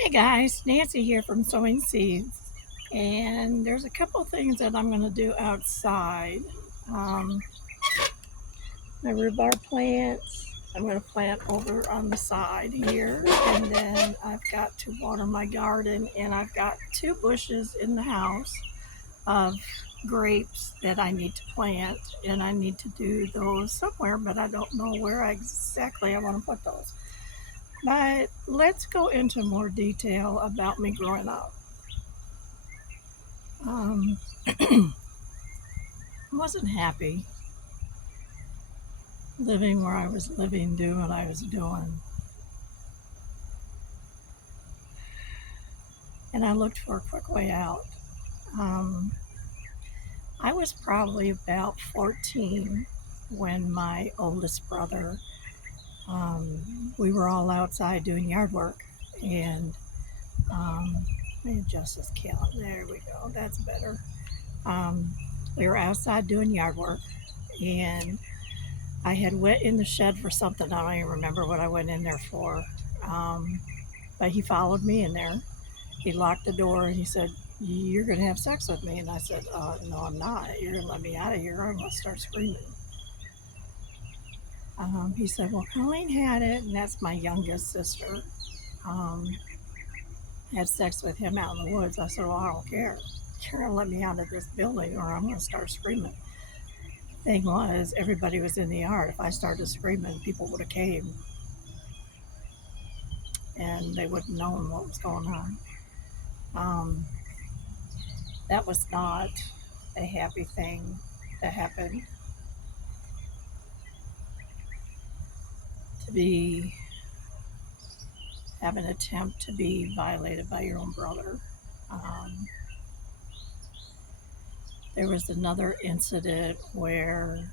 Hey guys, Nancy here from Sowing Seeds, and there's a couple things that I'm going to do outside. Um, my rhubarb plants, I'm going to plant over on the side here, and then I've got to water my garden, and I've got two bushes in the house of grapes that I need to plant, and I need to do those somewhere, but I don't know where exactly I want to put those. But let's go into more detail about me growing up. Um, wasn't happy living where I was living, doing what I was doing. And I looked for a quick way out. Um, I was probably about 14 when my oldest brother, we were all outside doing yard work. And let me adjust this count. There we go. That's better. Um, we were outside doing yard work. And I had went in the shed for something. I don't even remember what I went in there for. Um, But he followed me in there. He locked the door and he said, "You're going to have sex with me." And I said, "No, I'm not. You're going to let me out of here, or I'm going to start screaming." He said, "Well, Colleen had it," and that's my youngest sister, um, had sex with him out in the woods. I said, "Well, I don't care. You're going to let me out of this building, or I'm going to start screaming." Thing was, everybody was in the yard. If I started screaming, people would have came and they wouldn't known what was going on. Um, that was not a happy thing that happened, to be have an attempt to be violated by your own brother. Um, there was another incident where,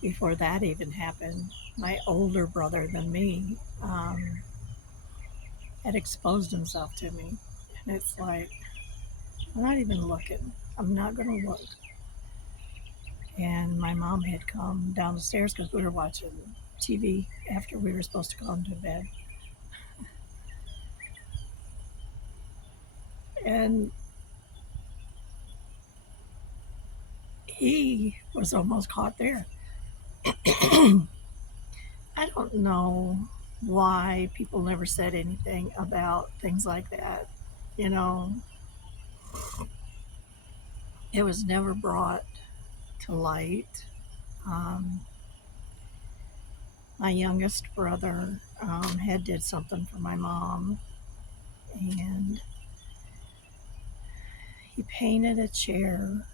before that even happened, my older brother than me had exposed himself to me. And it's like, I'm not even looking. I'm not going to look. And my mom had come down the stairs because we were watching TV after we were supposed to go into bed. And he was almost caught there. I don't know why people never said anything about things like that. You know, it was never brought to light. Um, my youngest brother had did something for my mom, and he painted a chair.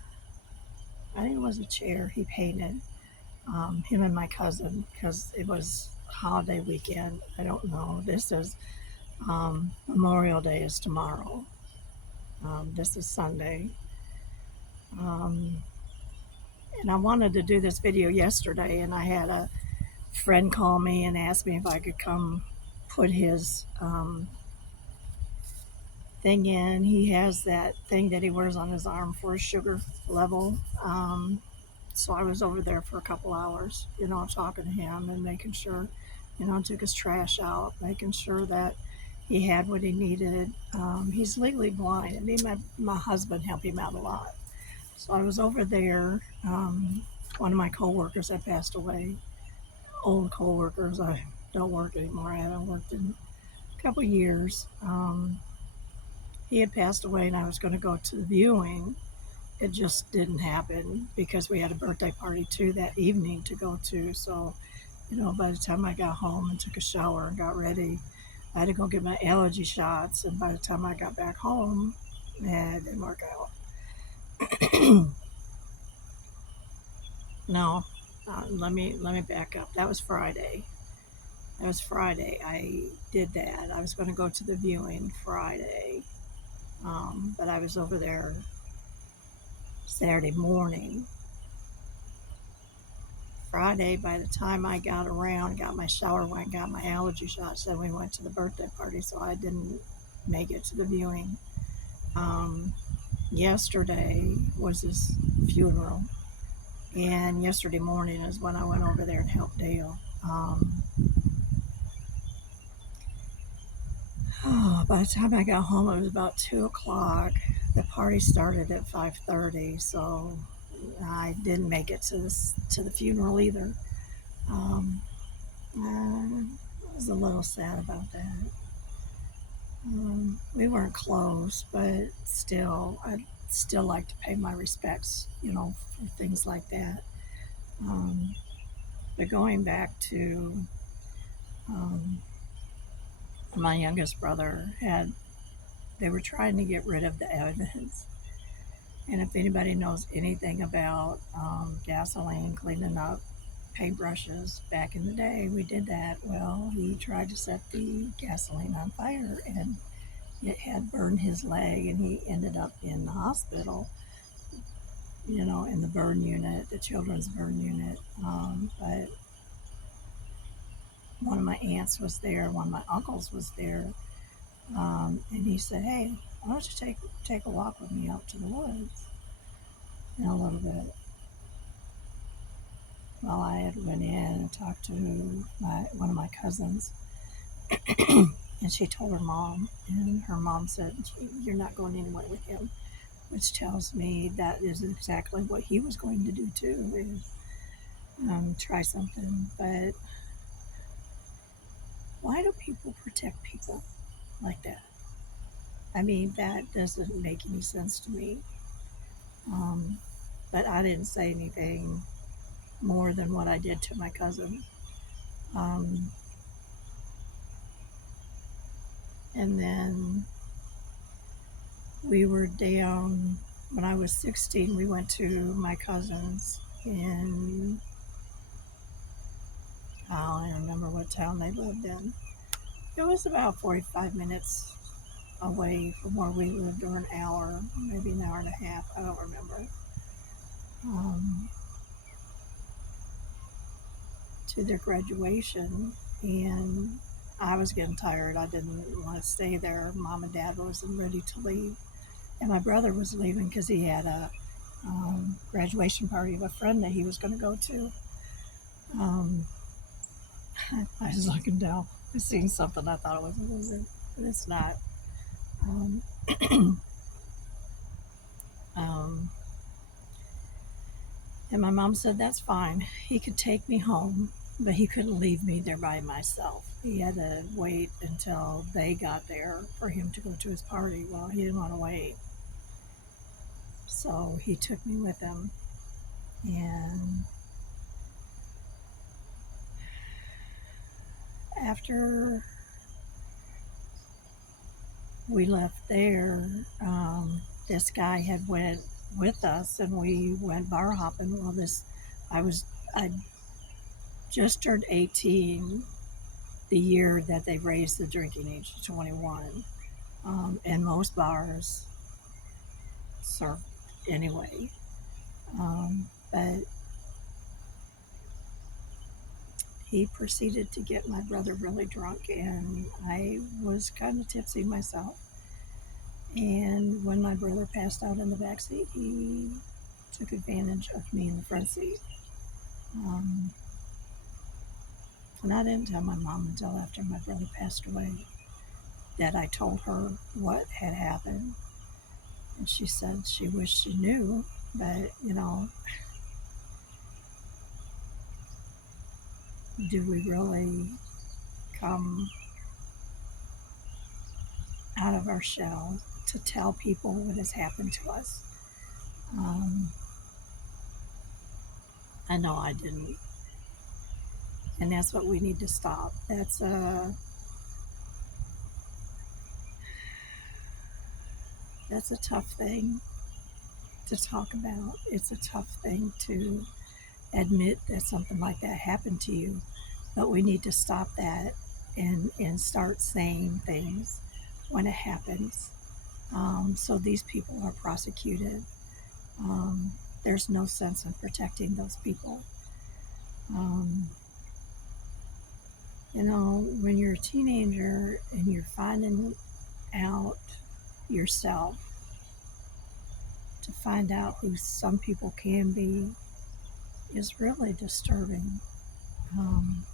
I think it was a chair he painted, him and my cousin, because it was holiday weekend. I don't know. This is Memorial Day is tomorrow. This is Sunday. Um, and I wanted to do this video yesterday, and I had a friend call me and ask me if I could come put his thing in. He has that thing that he wears on his arm for his sugar level. So I was over there for a couple hours, talking to him and making sure, took his trash out, making sure that he had what he needed. He's legally blind, and my husband helped him out a lot. So I was over there. One of my coworkers had passed away. Old coworkers. I don't work anymore. I haven't worked in a couple of years. He had passed away, and I was going to go to the viewing. It just didn't happen because we had a birthday party too that evening to go to. So, by the time I got home and took a shower and got ready, I had to go get my allergy shots. And by the time I got back home, it didn't work out. No, let me back up. That was Friday. That was Friday. I did that. I was going to go to the viewing Friday, but I was over there Saturday morning. Friday, by the time I got around, got my shower, went, got my allergy shots, then we went to the birthday party, so I didn't make it to the viewing. Um, Yesterday was his funeral, and yesterday morning is when I went over there and helped Dale. By the time I got home, it was about 2 o'clock. The party started at 5:30, so I didn't make it to the funeral either. Um, I was a little sad about that. We weren't close, but still, I'd still like to pay my respects, for things like that. Um, but going back to um, my youngest brother they were trying to get rid of the evidence. And if anybody knows anything about gasoline cleaning up paintbrushes back in the day, we did that. Well, he tried to set the gasoline on fire and it had burned his leg, and he ended up in the hospital, in the burn unit, the children's burn unit. But one of my aunts was there, one of my uncles was there, and he said, "Hey, why don't you take a walk with me out to the woods in a little bit?" Well, I had went in and talked to one of my cousins, and she told her mom, and her mom said, "You're not going anywhere with him," which tells me that is exactly what he was going to do too, is try something. But why do people protect people like that? I mean, that doesn't make any sense to me. Um, but I didn't say anything more than what I did to my cousin. Um, and then we were down, when I was 16, we went to my cousin's in, I don't remember what town they lived in. It was about 45 minutes away from where we lived, or an hour, maybe an hour and a half. I don't remember. Um, to their graduation, and I was getting tired. I didn't want to stay there. Mom and Dad wasn't ready to leave, and my brother was leaving because he had a graduation party of a friend that he was going to go to. Um, I was looking down. I seen something. I thought it was a lizard, but it's not. Um, um, and my mom said that's fine. He could take me home, but he couldn't leave me there by myself. He had to wait until they got there for him to go to his party. Well, he didn't want to wait. So he took me with him. And after we left there, this guy had went with us, and we went bar hopping. Well, I just turned 18 the year that they raised the drinking age to 21. And most bars serve anyway. But he proceeded to get my brother really drunk, and I was kind of tipsy myself. And when my brother passed out in the back seat, he took advantage of me in the front seat. Um, and I didn't tell my mom until after my brother passed away that I told her what had happened. And she said she wished she knew, but do we really come out of our shell to tell people what has happened to us? Um, I know I didn't, and that's what we need to stop. That's a tough thing to talk about. It's a tough thing to admit that something like that happened to you, but we need to stop that and start saying things when it happens. So these people are prosecuted. Um, there's no sense in protecting those people. Um, when you're a teenager and you're finding out yourself, to find out who some people can be is really disturbing. Um,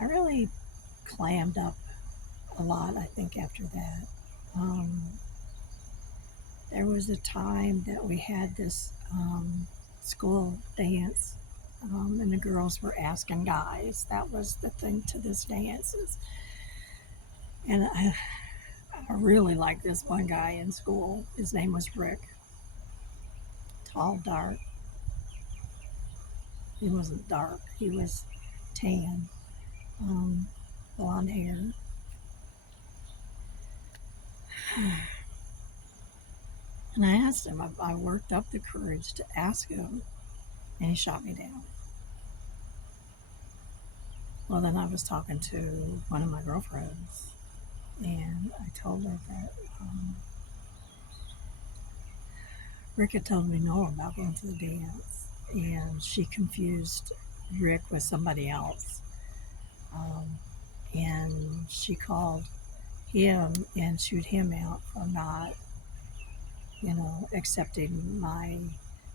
I really clammed up a lot, I think, after that. Um, there was a time that we had this school dance, and the girls were asking guys. That was the thing to this dance. And I really liked this one guy in school. His name was Rick. Tall, dark. He wasn't dark. He was tan, um, blonde hair. And I asked him. I worked up the courage to ask him, and he shot me down. Well, then I was talking to one of my girlfriends, and I told her that Rick had told me no about going to the dance, and she confused Rick with somebody else. Um, and she called him and chewed him out for not, accepting my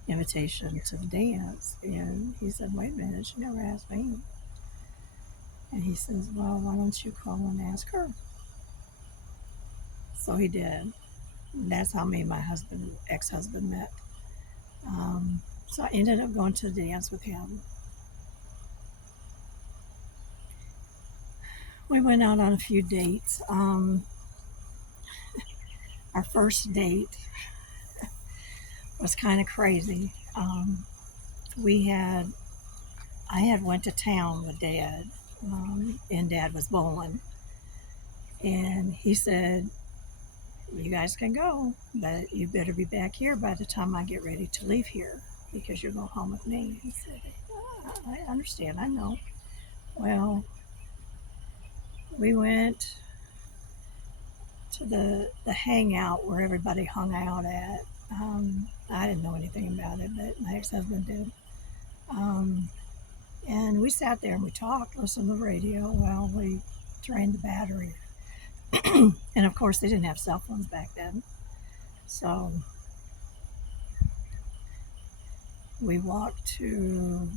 invitation to the dance. And he said, "Wait a minute, she never asked me." And he says, "Well, why don't you call and ask her?" So he did. And that's how me and my ex-husband, met. So I ended up going to the dance with him. We went out on a few dates. Our first date was kind of crazy. We had I had went to town with Dad, and Dad was bowling, and he said, "You guys can go, but you better be back here by the time I get ready to leave here because you're going home with me." He said, "I understand. I know." Well, we went to the hangout where everybody hung out at. I didn't know anything about it, but my ex-husband did. Um, and we sat there and we talked, listened to the radio while we drained the battery. And of course, they didn't have cell phones back then. So we walked to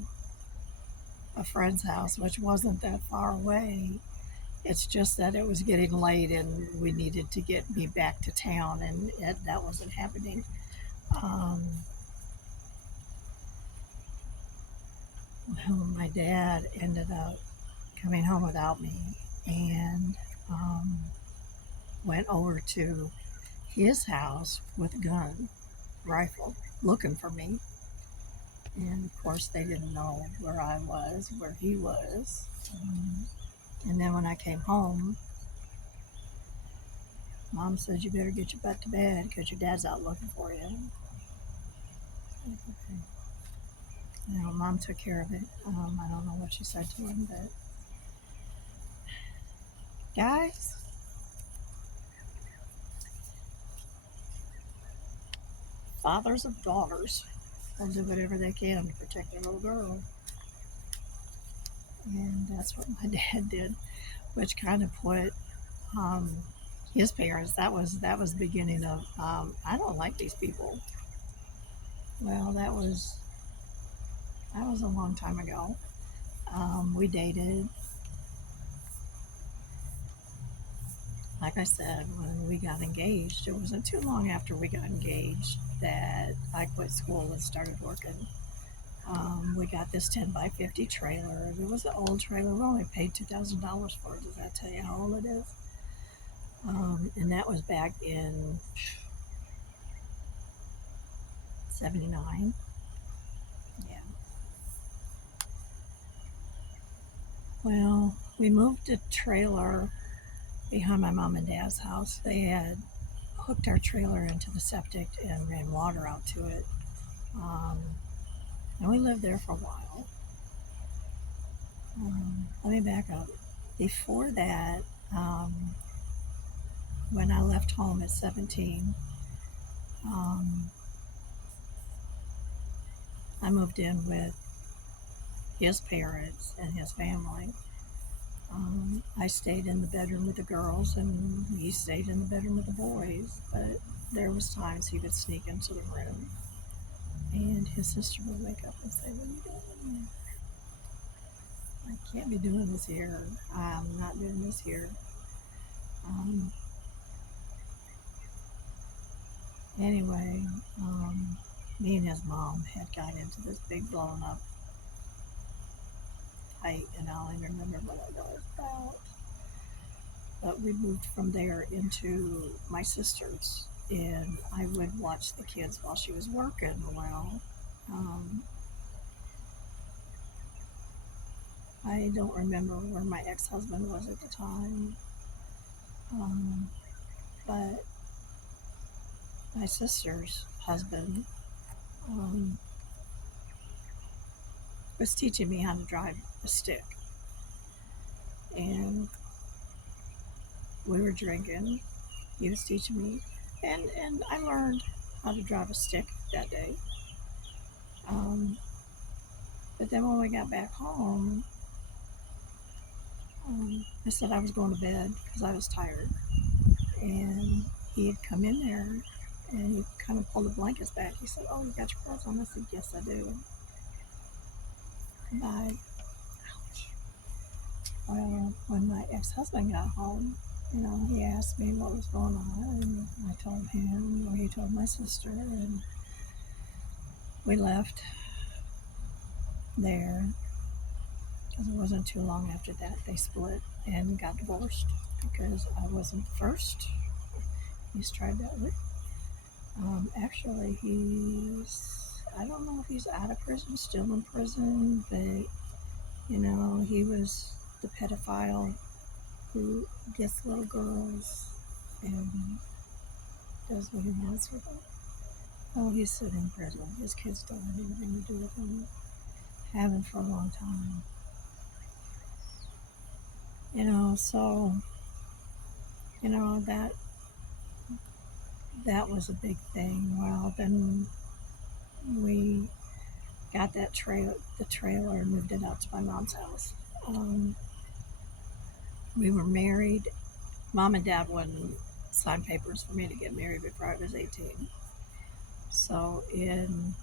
a friend's house, which wasn't that far away. It's just that it was getting late and we needed to get me back to town, and that wasn't happening. Um, well, my dad ended up coming home without me and um, went over to his house with a gun, rifle, looking for me. And of course, they didn't know where I was, where he was. And then when I came home, Mom said, "You better get your butt to bed because your dad's out looking for you." Okay. Mom took care of it. I don't know what she said to him, but guys, fathers of daughters will do whatever they can to protect their little girl. And that's what my dad did, which kind of put um, his parents. That was the beginning of I don't like these people. Well, that was a long time ago. We dated. Like I said, when we got engaged, it wasn't too long after we got engaged that I quit school and started working. We got this 10 by 50 trailer. It was an old trailer. We only paid $2,000 for it. Does that tell you how old it is? And that was back in 79. Yeah. Well, we moved a trailer behind my mom and dad's house. They had hooked our trailer into the septic and ran water out to it. Um, and we lived there for a while. Let me back up. Before that, um, when I left home at 17, um, I moved in with his parents and his family. I stayed in the bedroom with the girls, and he stayed in the bedroom with the boys. But there was times he would sneak into the room, and his sister would wake up and say, "What are you doing? I can't be doing this here. I'm not doing this here." Anyway, me and his mom had got into this big blown up fight, and I don't even remember what it was about. But we moved from there into my sister's, and I would watch the kids while she was working. Well, um, I don't remember where my ex husband was at the time, um, but my sister's husband um, was teaching me how to drive a stick, and we were drinking. He was teaching me, and I learned how to drive a stick that day. Um, but then when we got back home, I said I was going to bed because I was tired, and he had come in there and he kind of pulled the blankets back. He said, "Oh, you got your clothes on?" I said, "Yes, I do." Bye. Ouch. Well, when my ex-husband got home, he asked me what was going on, and I told him, or he told my sister, and we left there because it wasn't too long after that they split and got divorced because I wasn't the first. He's tried that with. Actually, I don't know if he's out of prison, still in prison, but he was the pedophile who gets little girls and does what he wants with them. Oh, he's sitting in prison. His kids don't have anything to do with him. Haven't for a long time. So that was a big thing. Well, then we got the trailer, and moved it out to my mom's house. Um, we were married. Mom and dad wouldn't sign papers for me to get married before I was 18. So in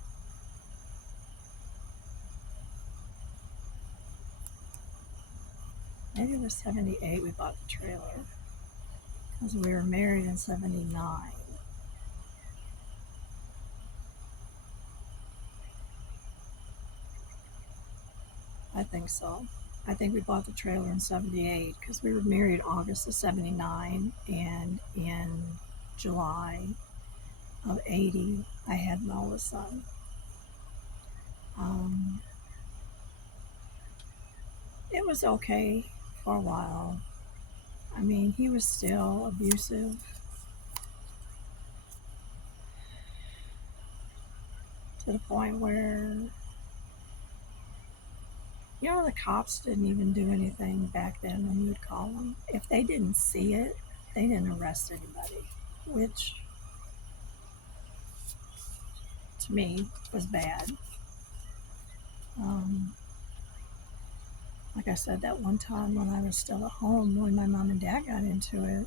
maybe it was 78 we bought the trailer because we were married in 79. I think so. I think we bought the trailer in 78 because we were married August of 79, and in July of 80 I had my oldest son. Um, it was okay for a while. I mean, he was still abusive to the point where, the cops didn't even do anything back then when you would call them. If they didn't see it, they didn't arrest anybody, which to me was bad. Um, like I said, that one time when I was still at home, when my mom and dad got into it,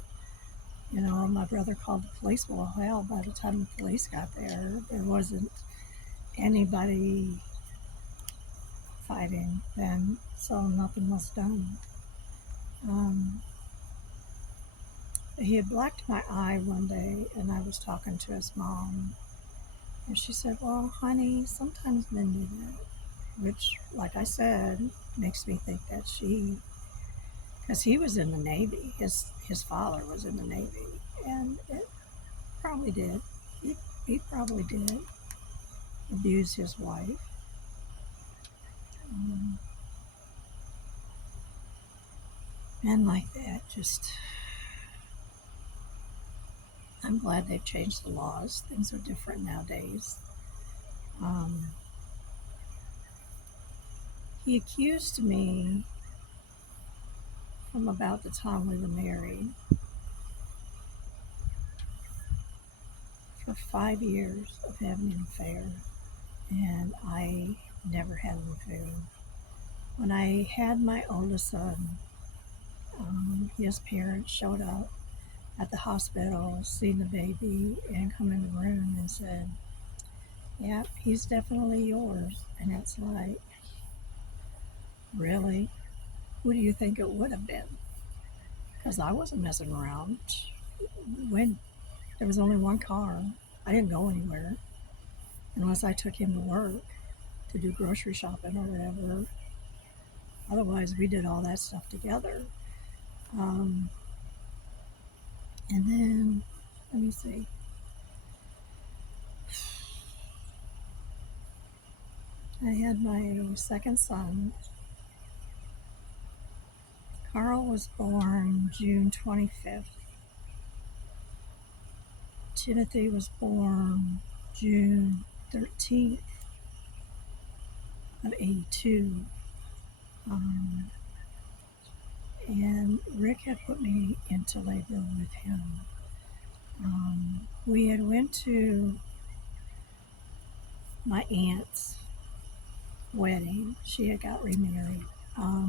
my brother called the police. Well, hell, by the time the police got there, there wasn't anybody fighting then, so nothing was done. Um, he had blacked my eye one day, and I was talking to his mom, and she said, "Well, honey, sometimes men do that," which, like I said, makes me think that because he was in the Navy, his father was in the Navy, and it probably did. He probably did abuse his wife. Um, and like that, just, I'm glad they've changed the laws. Things are different nowadays. Um, he accused me from about the time we were married for 5 years of having an affair, and I never had an affair. When I had my oldest son, his parents showed up at the hospital, seen the baby, and come in the room and said, "Yep, he's definitely yours." And it's like, really? Who do you think it would have been? Because I wasn't messing around. When there was only one car, I didn't go anywhere unless I took him to work to do grocery shopping or whatever. Otherwise, we did all that stuff together. Um, and then, let me see. I had my second son. Carl was born June 25th. Timothy was born June 13th of 82. Um, and Rick had put me into labor with him. We had went to my aunt's wedding. She had got remarried. I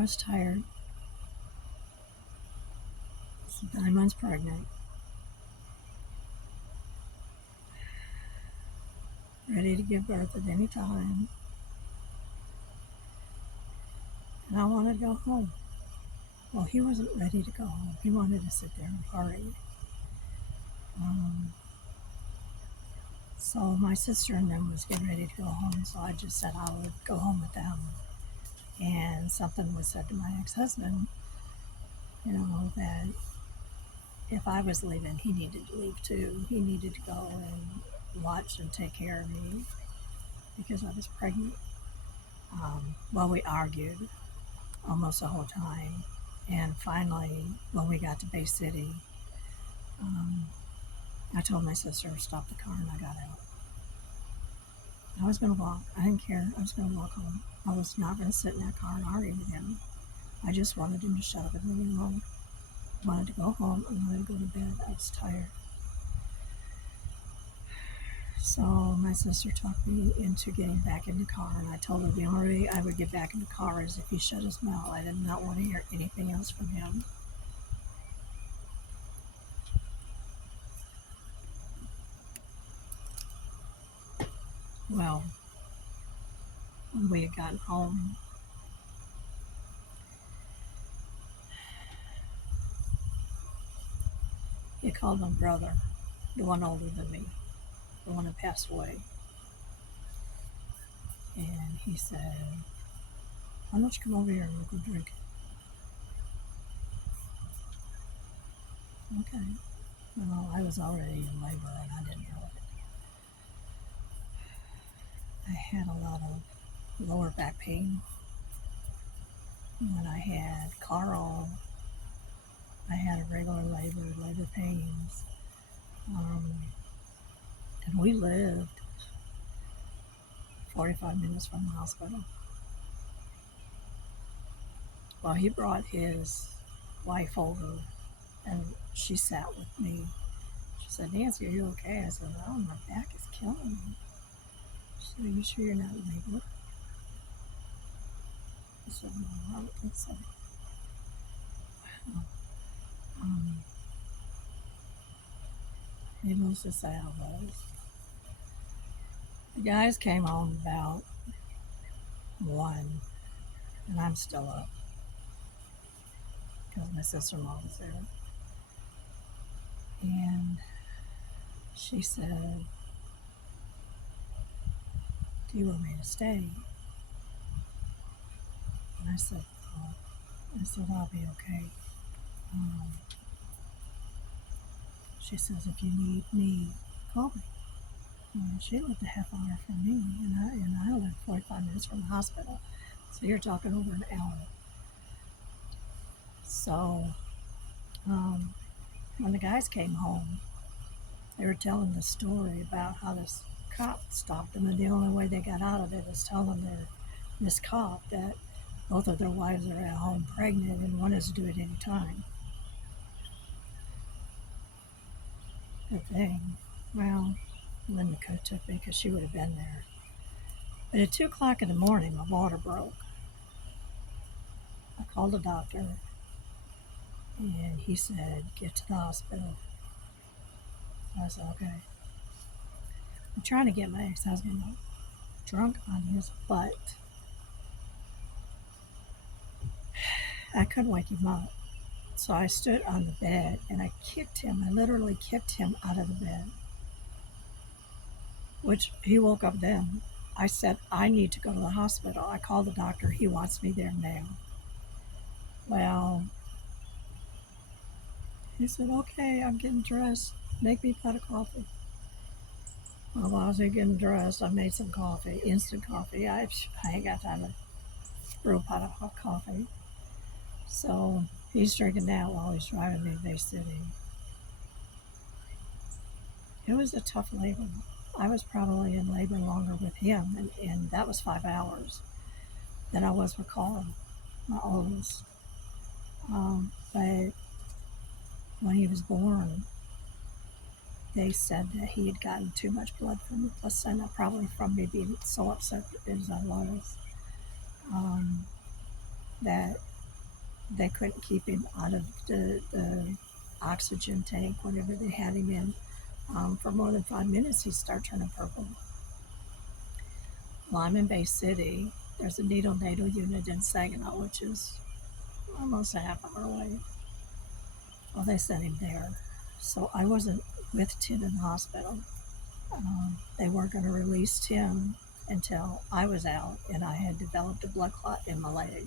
was tired. I was 9 months pregnant, ready to give birth at any time, and I wanted to go home. Well, he wasn't ready to go home. He wanted to sit there and party. So my sister and them was getting ready to go home, so I just said I would go home with them. And something was said to my ex-husband, that if I was leaving, he needed to leave too. He needed to go and watch and take care of me because I was pregnant. Well, we argued almost the whole time. And finally, when we got to Bay City, I told my sister to stop the car and I got out. I was going to walk. I didn't care. I was going to walk home. I was not going to sit in that car and argue with him. I just wanted him to shut up and leave me alone. I wanted to go home. I wanted to go to bed. I was tired. So my sister talked me into getting back in the car, and I told her the only way I would get back in the car is if he shut his mouth. I did not want to hear anything else from him. Well, when we had gotten home, he called my brother, the one older than me, the one that passed away. And he said, "Why don't you come over here and we'll go drink?" Okay. Well, I was already in labor and I didn't know it. I had a lot of lower back pain. When I had Carl, I had irregular labor pains. And we lived 45 minutes from the hospital. Well, he brought his wife over and she sat with me. She said, "Nancy, are you okay?" I said, "Oh, my back is killing me." She said, "Are you sure you're not in labor?" I said, "No, I don't think so." Well, needless to say, I was. The guys came home about 1, and I'm still up because my sister-in-law was there. And she said, "Do you want me to stay?" And I said, "No." I said, "I'll be okay." Um, she says, "If you need me, call me." Well, she lived a half hour from me, and I lived 45 minutes from the hospital. So you're talking over an hour. So when the guys came home, they were telling the story about how this cop stopped them, and the only way they got out of it is telling this cop that both of their wives are at home pregnant and one is due at any time. Good thing. Well, Linda could have took me because she would have been there. But at 2 o'clock in the morning, my water broke. I called the doctor, and he said, "Get to the hospital." I said, "Okay." I'm trying to get my ex-husband drunk on his butt. I couldn't wake him up. So I stood on the bed and I kicked him. I literally kicked him out of the bed, which he woke up then. I said, I need to go to the hospital. I called the doctor. He wants me there now. Well, he said, okay, I'm getting dressed. Make me a pot of coffee. Well, while I was getting dressed, I made some coffee, instant coffee. I ain't got time to brew a pot of hot coffee. So he's drinking that while he's driving me to Bay City. It was a tough labor. I was probably in labor longer with him, and that was 5 hours than I was with Carl, my oldest. But when he was born, they said that he had gotten too much blood from the placenta, probably from me being so upset as I was, um, that they couldn't keep him out of the oxygen tank whenever they had him in. For more than 5 minutes, he'd start turning purple. Well, I'm in Bay City. There's a neonatal unit in Saginaw, which is almost a half hour away. Well, they sent him there. So I wasn't with Tim in the hospital. They weren't going to release Tim until I was out, and I had developed a blood clot in my leg.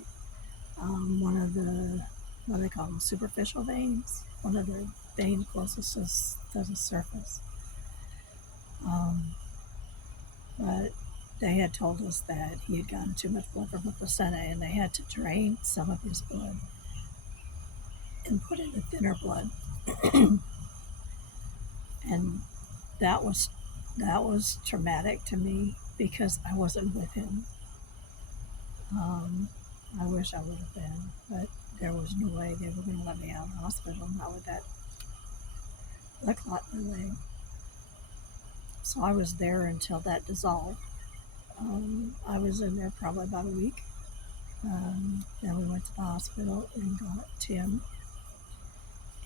One of the, what do they call them, superficial veins, one of the veins closest to the surface. But they had told us that he had gotten too much blood from the placenta, and they had to drain some of his blood and put in the thinner blood. And that was traumatic to me because I wasn't with him. Um, I wish I would have been, but there was no way they were going to let me out of the hospital not with that blood clot in my leg. So I was there until that dissolved. I was in there probably about a week. Then we went to the hospital and got Tim,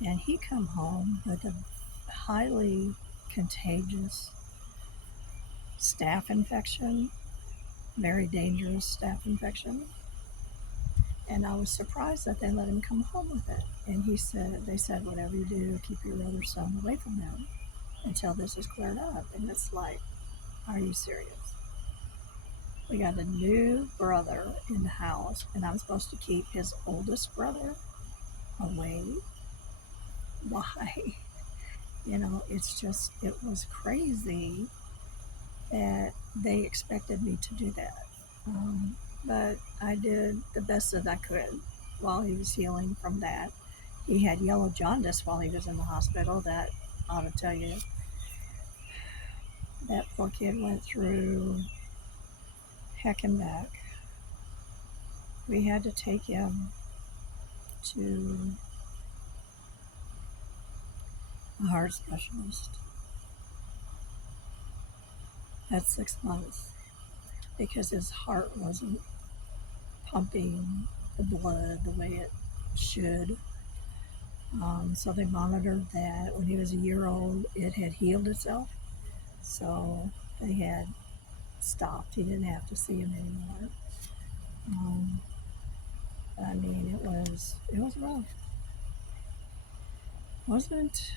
and he come home with a highly contagious staph infection, very dangerous staph infection. And I was surprised that they let him come home with it. And they said, whatever you do, keep your other son away from them until this is cleared up. And it's like, are you serious? We got a new brother in the house, and I'm supposed to keep his oldest brother away. Why? It was crazy that they expected me to do that. But I did the best that I could while he was healing from that. He had yellow jaundice while he was in the hospital. That ought to tell you. That poor kid went through heck and back. We had to take him to a heart specialist at 6 months because his heart wasn't pumping the blood the way it should. So they monitored that. When he was a year old, it had healed itself. So they had stopped. He didn't have to see him anymore. I mean, it was rough. Wasn't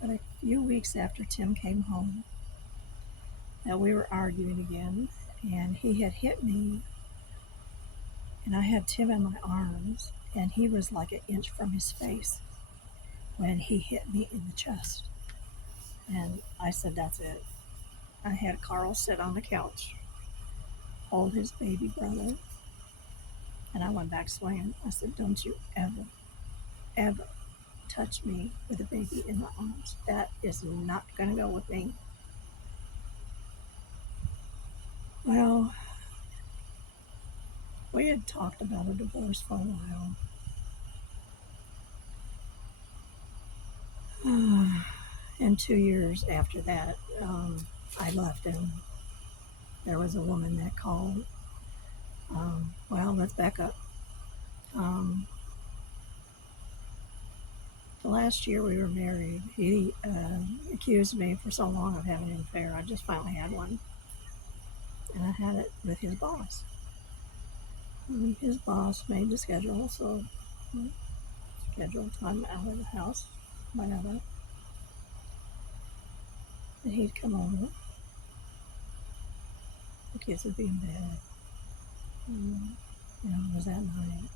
but a few weeks after Tim came home that we were arguing again, and he had hit me, and I had Tim in my arms, and he was like an inch from his face when he hit me in the chest. And I said, that's it. I had Carl sit on the couch, hold his baby brother, and I went back swinging. I said, don't you ever, ever touch me with a baby in my arms. That is not going to go with me. Well, we had talked about a divorce for a while. And 2 years after that, I left him. There was a woman that called. Well, let's back up. Um, the last year we were married, he accused me for so long of having an affair. I just finally had one. And I had it with his boss. His boss made the schedule, so schedule time out of the house, whenever. And he'd come over. The kids would be in bed. Um, it was that night.